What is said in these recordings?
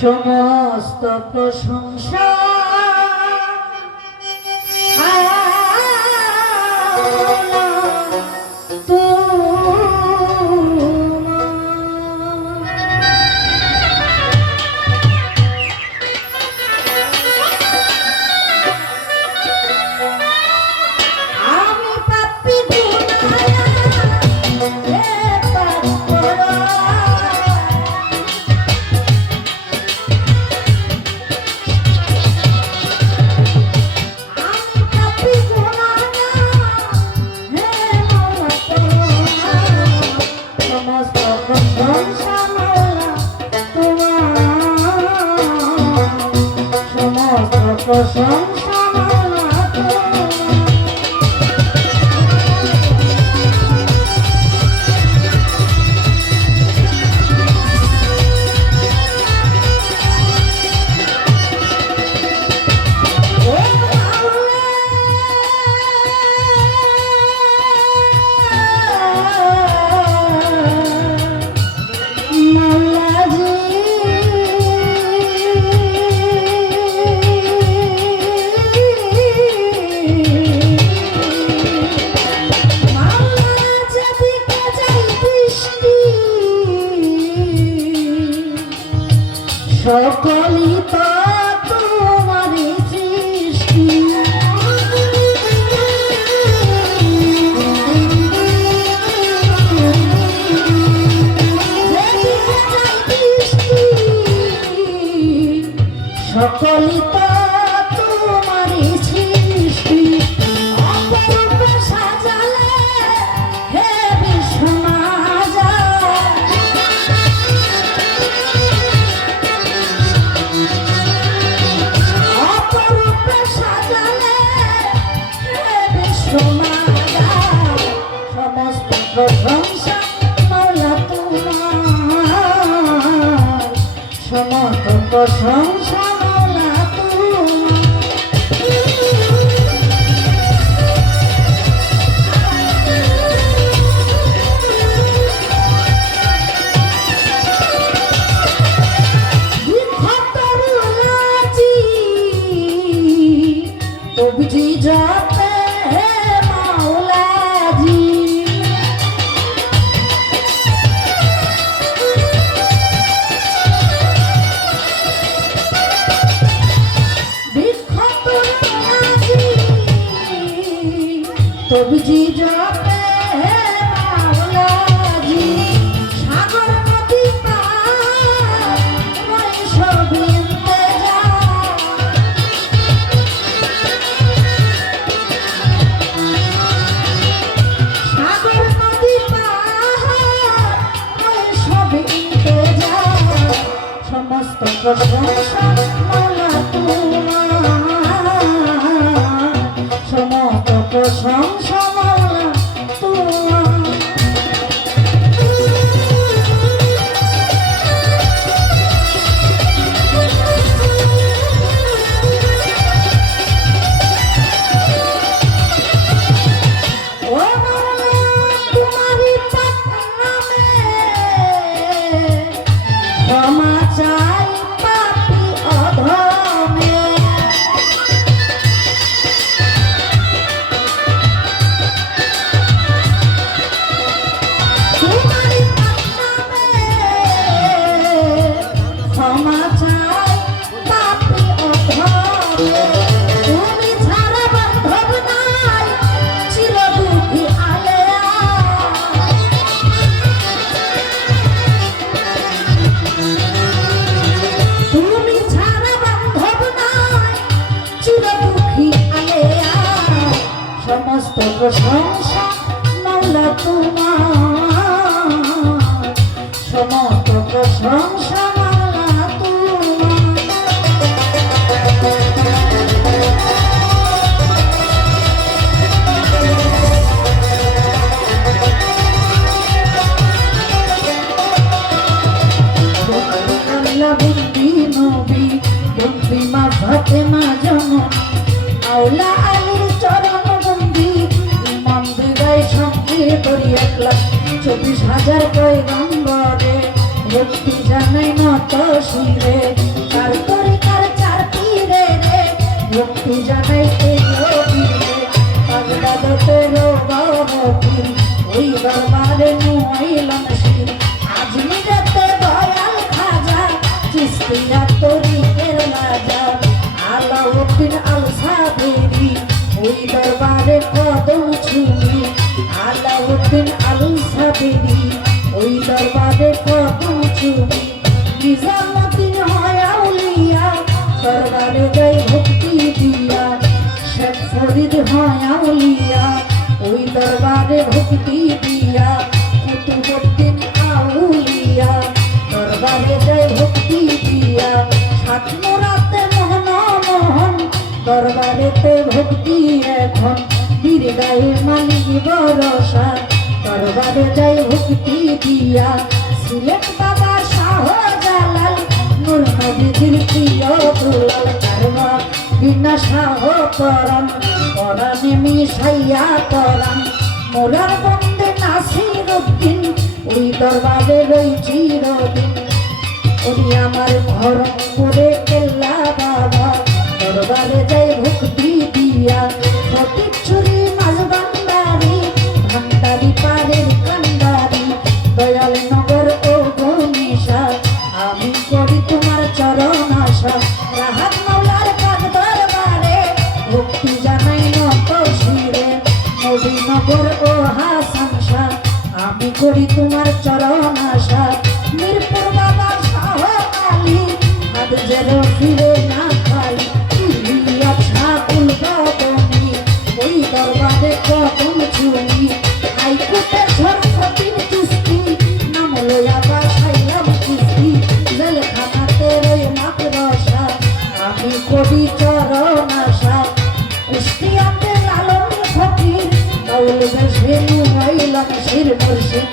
সমস্ত প্রশংসা সকলই তো তোমারই সৃষ্টি সকলই তো তোমারই সৃষ্টি অপরূপ সাজালে হে বিশ্বমাতা সমস্ত প্রশংসা মাওলা তোমার, সমস্ত প্রশংসা মাওলা তোমার। তবজি যাতে মাওলাজি বিখ্যাত মাওলাজি তবজি যাতে মাওলাজি সাগর নদী পার সবই সমস্ত প্রশংসা মাওলা তোমার, সমস্ত প্রশংসা মাওলা তোমার। ও মাওলা তোমারই পাক নামে ক্ষমা চাই পাপী অধমে তোমারই পাক নামে ক্ষমা চাই পাপী অধমে তুমি ছাড়া বান্ধব নাই চির দুঃখী আলেয়া তুমি ছাড়া বান্ধব নাই চির দুঃখী আলেয়া সমস্ত প্রশংসা মাওলা তোমার, সমস্ত প্রশংসা মাওলা তোমার। বন্দি নবী বন্দি মা ফাতেমা জননী মাওলা আলীর চরণ বন্দি ইমাম বিদায় সঙ্গে করি 1,24,000 পয়গম্বরে ভক্তি জানাই নত শিরে চার তরিকার চার পীরে রে ভক্তি জানাই এই পীরে পাগলা দতের বাবা পীর ওই দরবারে নুয়াইলাম শির আজমিরেতে দয়াল খাজা চিস্তিয়া তরিকের রাজা আলাউদ্দিন আল সাবেরি ওই দরবারে কদম ছুঁই আলাউদ্দিন আল সাবেরি ওই দরবারে কদম ছুঁই নিজামুদ্দিন হয় আউলিয়া দরবারে যাই ভক্তি দিয়া শেখ ফরিদ হয় আউলিয়া ওই দরবারে ভক্তি দিয়া কুতুবুদ্দিন আউলিয়া দরবারে যাই ভক্তি দিয়া সাতমরাতে মোহন মোহন দরবারেতে ভক্তি এখন বীর গায়ে মালিক ভরসা দরবারে যাই ভক্তি দিয়া সিলেট বাবা শাহ জালাল নূর নবীর প্রিয় দুলাল কারমা বিনা শাহ পরাণ পরাণে মিশাইয়া পরাণ মোরার বন্দে নাসির উদ্দিন ওই দরবারে রই চিরদিন ওই আমার ঘর করে কেল্লা বাবা দরবারে যাই ভক্তি দিয়া ফটিক ছুরি মাঝ ভান্ডারি ভান্ডারি পারের কান্ডারি দয়াল নগর ও গণেশা আমি করি তোমার চরণ আশা রাহাত মাওলার পাক দরবারে ভক্তি জানাই নত শিরে নবীনগর ও হাসান শাহ আমি করি তোমার চরণ আশা মিরপুর বাবা শাহ আলী আজ যেন ফিরে না খাই ইলিয়া ছাকুল বাদনি ওই দরবারে কদম ছুঁই হাইকোর্টের সরস্বতীর কিস্তি নাম লইয়া বাসাইলাম কিস্তি জেলখানাতে রই মাদ্রাসা আমি কবি চরণ আশা কুষ্টিয়াতে লালন ফকির বাউল বেশে নুয়াইলাম শির মুর্শিদ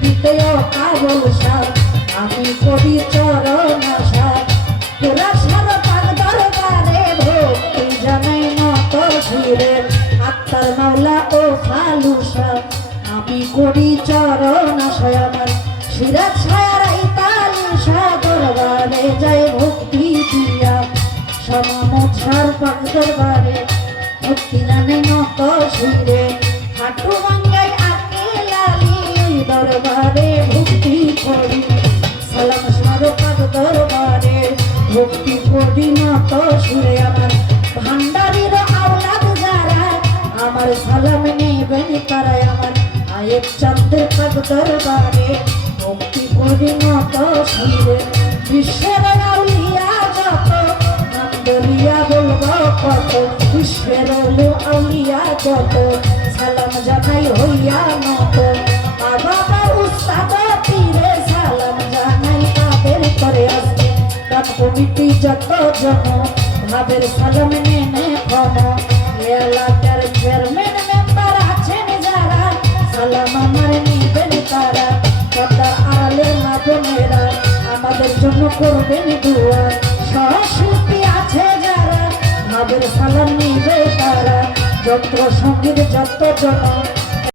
দ্বিতীয় কাবুল শাহ আমি কবি চরণ আশা তোরা সারা পাক দরবারে ভক্তি জানাই নত শিরে আত্মার মাওলা ও ফালুসা আমি করি চরণ আশায় আমার সিরাজ ছায়ার ইতালিশা দরবারে যাই ভক্তি দিয়া সমামোৎসার পাক দরবারে ভক্তি জানাই নত শিরে হাঁটু ভাঙ্গাই আকে লালি দরবারে ভক্তি করি সালাম সারো পাক দরবারে ভক্তি করি নত সুরে আমার ভান্ডারির আওলাদ যারা আমার সালাম নেবেন তারা আমার আয়েব চাঁদের পাক দরবারে ভক্তি করি নত সুরে বিশ্বের আউলিয়া যত নাম বলিয়া বলব কত বিশ্বের আউলিয়া যত সালাম জানাই হইয়া নত বাবা উস্তাদ পীরে সালাম জানাই তাদের করে আসবে কমিটি যত জন ভাবের সালাম নেনে ক্ষম এলাকার চেয়ারম্যান মেম্বার আছেন যারা সালাম আমার নিবেন তারা পর্দার আড়ালে মা বোনেরা আমাদের জন্য করবেন দোয়া সহশিল্পী আছে যারা ভাবের সালাম নিবে তারা যন্ত্র সঙ্গীত যত জন